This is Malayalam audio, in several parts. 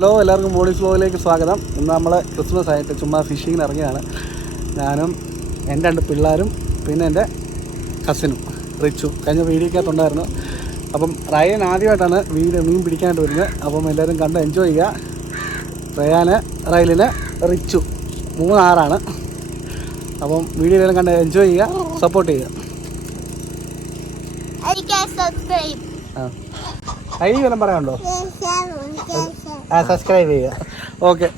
ഹലോ, എല്ലാവർക്കും മോർണിംഗ് വ്ലോഗിലേക്ക് സ്വാഗതം. ഇന്ന് നമ്മൾ ക്രിസ്മസ് ആയിട്ട് ചുമ്മാ ഫിഷിങ്ങിന് ഇറങ്ങിയാണ്. ഞാനും എൻ്റെ 2 പിള്ളേരും പിന്നെ എൻ്റെ കസിനും റിച്ചു. കഴിഞ്ഞ വീഡിയോക്കകത്തുണ്ടായിരുന്നു. അപ്പം റയൻ ആദ്യമായിട്ടാണ് മീൻ പിടിക്കാനായിട്ട് വരുന്നത്. അപ്പം എല്ലാവരും കണ്ട് എൻജോയ് ചെയ്യുക. റയാന്, റയലിന്, റിച്ചു 3 ആറാണ്. അപ്പം വീഡിയോ എല്ലാം കണ്ട് എൻജോയ് ചെയ്യുക, സപ്പോർട്ട് ചെയ്യുക. ഐ ഡി വല്ലതും പറയാനുണ്ടോ? സബ്സ്ക്രൈബ് ചെയ്യുക. ഓക്കെ.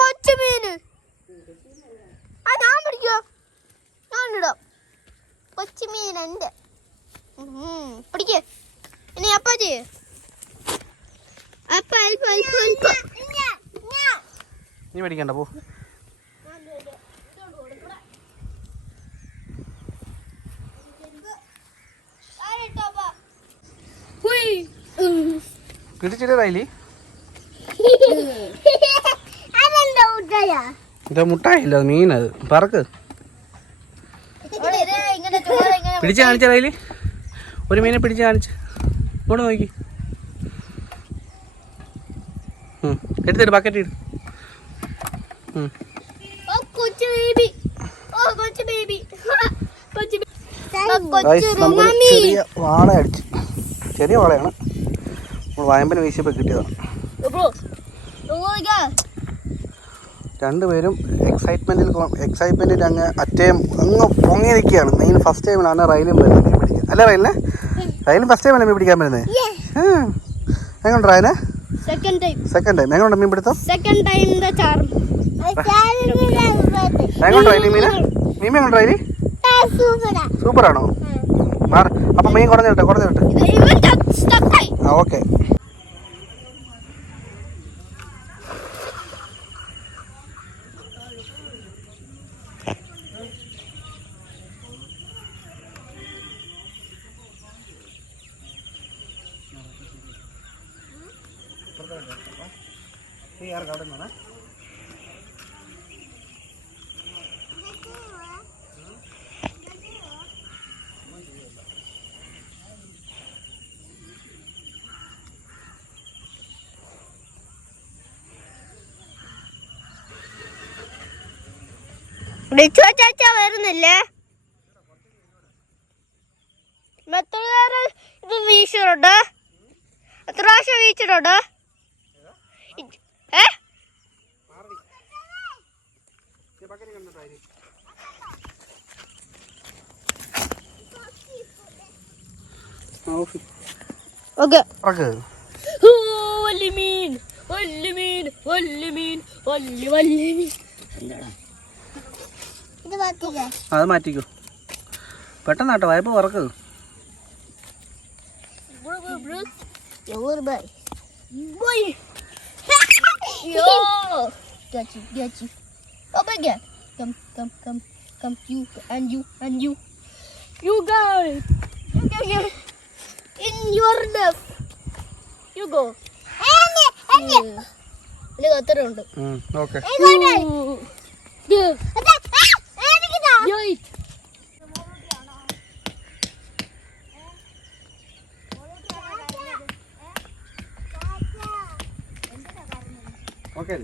കൊച്ചുമീന് ഞാൻ പിടിക്കോ? ഞാനിടാം. കൊച്ചുമീൻ എന്റെ പിടിക്ക. ഇനി അപ്പ ചെയ്യ. നീ പഠിക്കണ്ട, പോ. പിടിച്ചിട്ടതായില്ലേ? ഇത് മുട്ടായില്ല, മീനത്. പറക്ക് പിടിച്ച് കാണിച്ചതായില്. ഒരു മീനെ പിടിച്ച് കാണിച്ച് ഇങ്ങോട്ട് നോക്കി. എടുത്തിട്ട് ബക്കറ്റ് ഇട്. ചെറിയ വാള അടിച്ച്, ചെറിയ വാളയാണ്. നമ്മൾ വയമ്പന് വീശിയപ്പോൾ കിട്ടിയതാണ്. രണ്ടുപേരും എക്സൈറ്റ്മെൻറ്റിൽ അങ്ങ് പൊങ്ങി നിൽക്കുകയാണ്. മെയിൻ ഫസ്റ്റ് ടൈമിലാണ് റയലും വരുന്നത് മീൻ പിടിക്കാൻ. അല്ല റയലിനെ? റയലും ഫസ്റ്റ് ടൈമല്ലേ മീൻ പിടിക്കാൻ വരുന്നത്? എങ്ങോട്ട് റയനെ? Second time. എങ്ങോട്ട് മീൻ പിടുത്തം? എങ്ങോട്ട് റയലി മീൻ എങ്ങോട്ട് റയലി? സൂപ്പറാണോ? അപ്പം മീൻ കുറഞ്ഞിട്ടെ. ആ, ഓക്കെ. വരുന്നില്ലേ? ഇത് വീശിട്ടുണ്ട്. എത്ര പ്രാവശ്യം വീശിട്ടുണ്ട്? അത് മാറ്റിക്കോ പെട്ടെന്നാട്ടോ. വായ്പ വറക്ക്. You guys, in your left, you go. അത്രയുണ്ട്. ഓക്കെ. ഓക്കെ.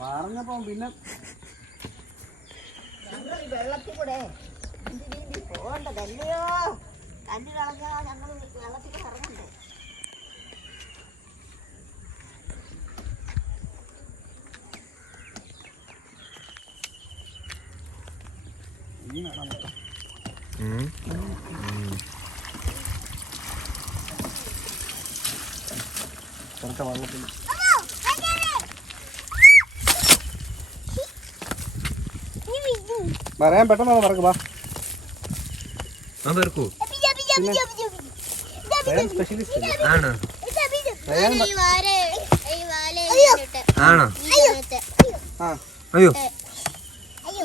പറഞ്ഞപ്പോ പിന്നെ വെള്ളത്തിൽ കൂടെ പോകണ്ടതല്ലയോ? കല്ല് കളഞ്ഞാ ഞങ്ങൾ വെള്ളത്തിൽ കൂടെ ഇറങ്ങണ്ടേ? കുറച്ച് വെള്ളത്തിൽ പറയാൻ പെട്ടെന്ന് പറക്കും വാ. സ്പെഷ്യലിസ്റ്റ് ആണോ ആണോ ആ അയ്യോ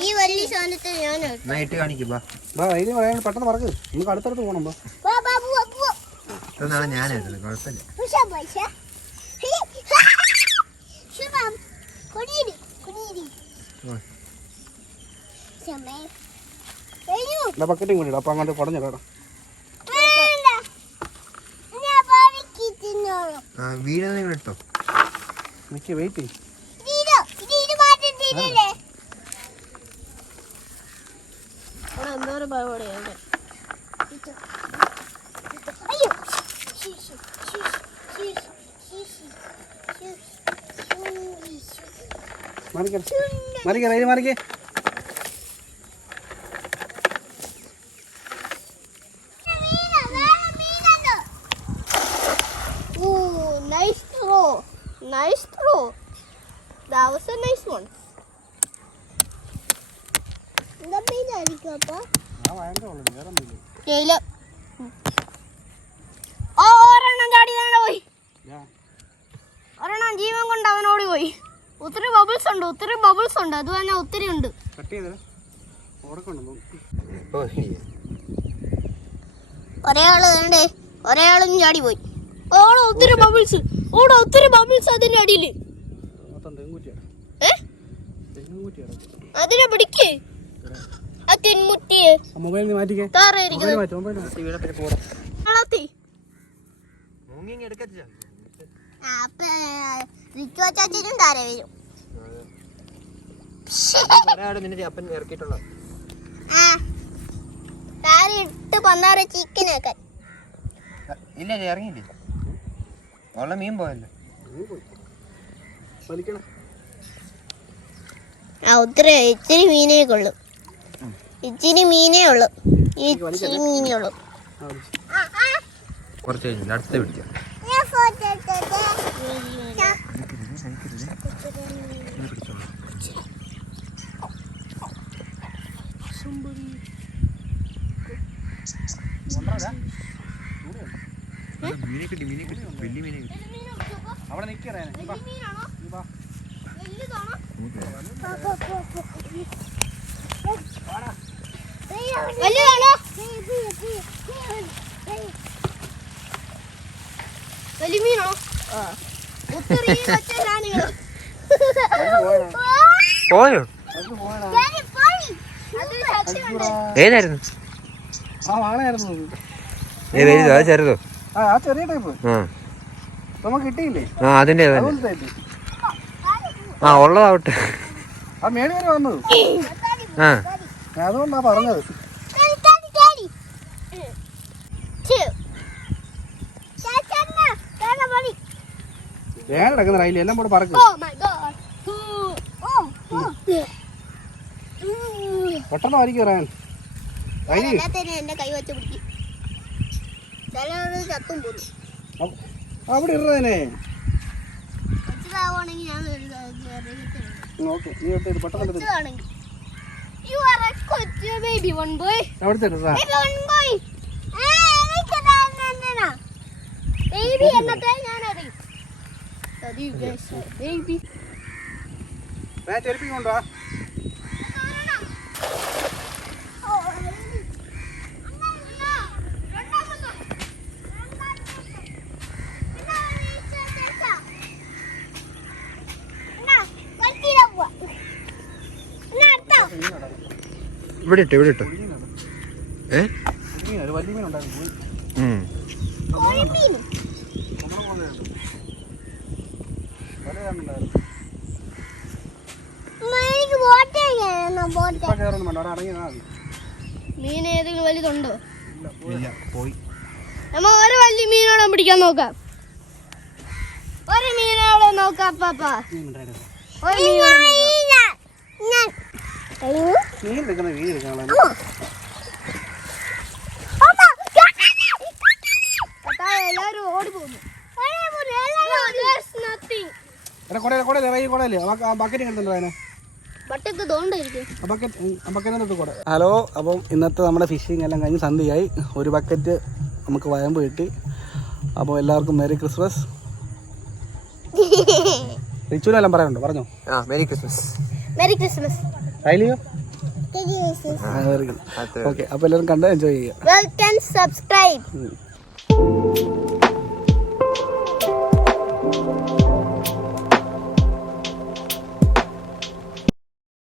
ഈ വലിയ സാധനത്തെ ഞാൻ നൈറ്റ് കാണിക്കുമ്പോ അതിന് പറയാൻ പെട്ടെന്ന് പറക്ക്. നമുക്ക് അടുത്തടുത്ത് പോകണം. നാളെ ഞാനായിരുന്നു കുഴപ്പമില്ല. ബക്കറ്റും കൂടി അപ്പം അങ്ങോട്ട് പടഞ്ഞിടാം. വീട് നിങ്ങൾ ഇട്ടോ എനിക്ക് വെയിറ്റ് ചെയ്യും. എന്തോരം പരിപാടിയാണ് മാറിക്കേ. Nice throw. That was a nice one. എന്താ പേരായിരിക്കും അപ്പ? ജയില്. ഒരെണ്ണം ചാടിയാണ് പോയി. ഒരെണ്ണം ജീവൻ കൊണ്ട് അവനോടി പോയി. ഒത്തിരി ബബിൾസ് ഉണ്ട്. അത് തന്നെ ഒത്തിരി ഉണ്ട്. ഒരാളും ചാടി പോയി. ഒത്തിരി ബബിൾസ് അതിന്റെ അടിയില്. അതിനെ പിടിക്കേ മൊബൈൽ മാറ്റിക്കേ. ചാച്ചനും താര വരും. അപ്പൻ ഇറക്കിയിട്ടുള്ള താര ഇട്ട് പന്നാറ ചിക്കനൊക്കെ ഇല്ല ഇറങ്ങിയില്ലേ ഉള്ള മീൻ പോയല്ലോ. ഇച്ചിരി മീനേ ഉള്ളു. ഇച്ചിരി മീനേ ഉള്ളു. കുറച്ച് കഴിഞ്ഞില്ല അടുത്ത പിടിക്കാം. മീനെ കിട്ടി വലിയ മീനെ കിട്ടി. അവിടെ നിൽക്കറേ വലിയ മീനോ? പോയോ ഏതായിരുന്നു? ആ വാളയായിരുന്നു. അത് ചെറുതോ? ആ ചെറിയ ടൈപ്പ് നമുക്ക് കിട്ടിയില്ലേ? ആ അതിന്റെ ആ ഉള്ളതാവട്ടെ. ആ മേടി വരെ വന്നത്. ആ അതുകൊണ്ടാ പറഞ്ഞത്. കിടക്കുന്ന റൈലി എല്ലാം കൂടെ പറക്കും. പെട്ടെന്ന് ആയിരിക്കും പറയാൻ. എന്റെ കൈ വെച്ച് പിടിക്കും. ചത്തും പോലും അവിടെ ഇറേ കൊച്ചതാണെങ്കിൽ ഞാൻ ഓക്കെ. നീ എടുത്ത് പെട്ടെന്ന് You are a coach, baby one boy. അവിടുത്തെ Baby one boy. Baby എന്നത്തെ ഞാൻ അറിയും. Sorry guys, baby. ഞാൻ ചെരുപ്പിക്കൊണ്ടാ. ഇവിടെ ഇട്ടോ വലിയ മീനുണ്ടായിരുന്നു. മീൻ ഏതെങ്കിലും വലുതുണ്ടോ? പോയി. നമ്മ ഒരു വലിയ മീനോടെ പിടിക്കാൻ നോക്കാം. ഒരു മീനോടെ നോക്കാം പാപ്പ. എല്ലാരും ഓടി പോകുന്നു. എടാ കുടയില്ലേ വൈകി കുടയില്ലേ ആ ബക്കറ്റ് കിട്ടുന്നുണ്ടോ അതിനെ ബട്ടൊക്കെ തോണ്ടായിരിക്കും. ഹലോ, അപ്പം ഇന്നത്തെ നമ്മുടെ ഫിഷിങ് എല്ലാം കഴിഞ്ഞ് സന്ധ്യയായി. ഒരു ബക്കറ്റ് നമുക്ക് വയമ്പ് കിട്ടി. അപ്പോൾ എല്ലാവർക്കും മെറി ക്രിസ്മസ്. റിച്ചുവിനെല്ലാം പറയാനുണ്ടോ? പറഞ്ഞോ. Merry Christmas. Merry Christmas. റൈലിയോ? ഓക്കെ, അപ്പോൾ എല്ലാവരും കണ്ട് എൻജോയ് ചെയ്യുക. Welcome, subscribe.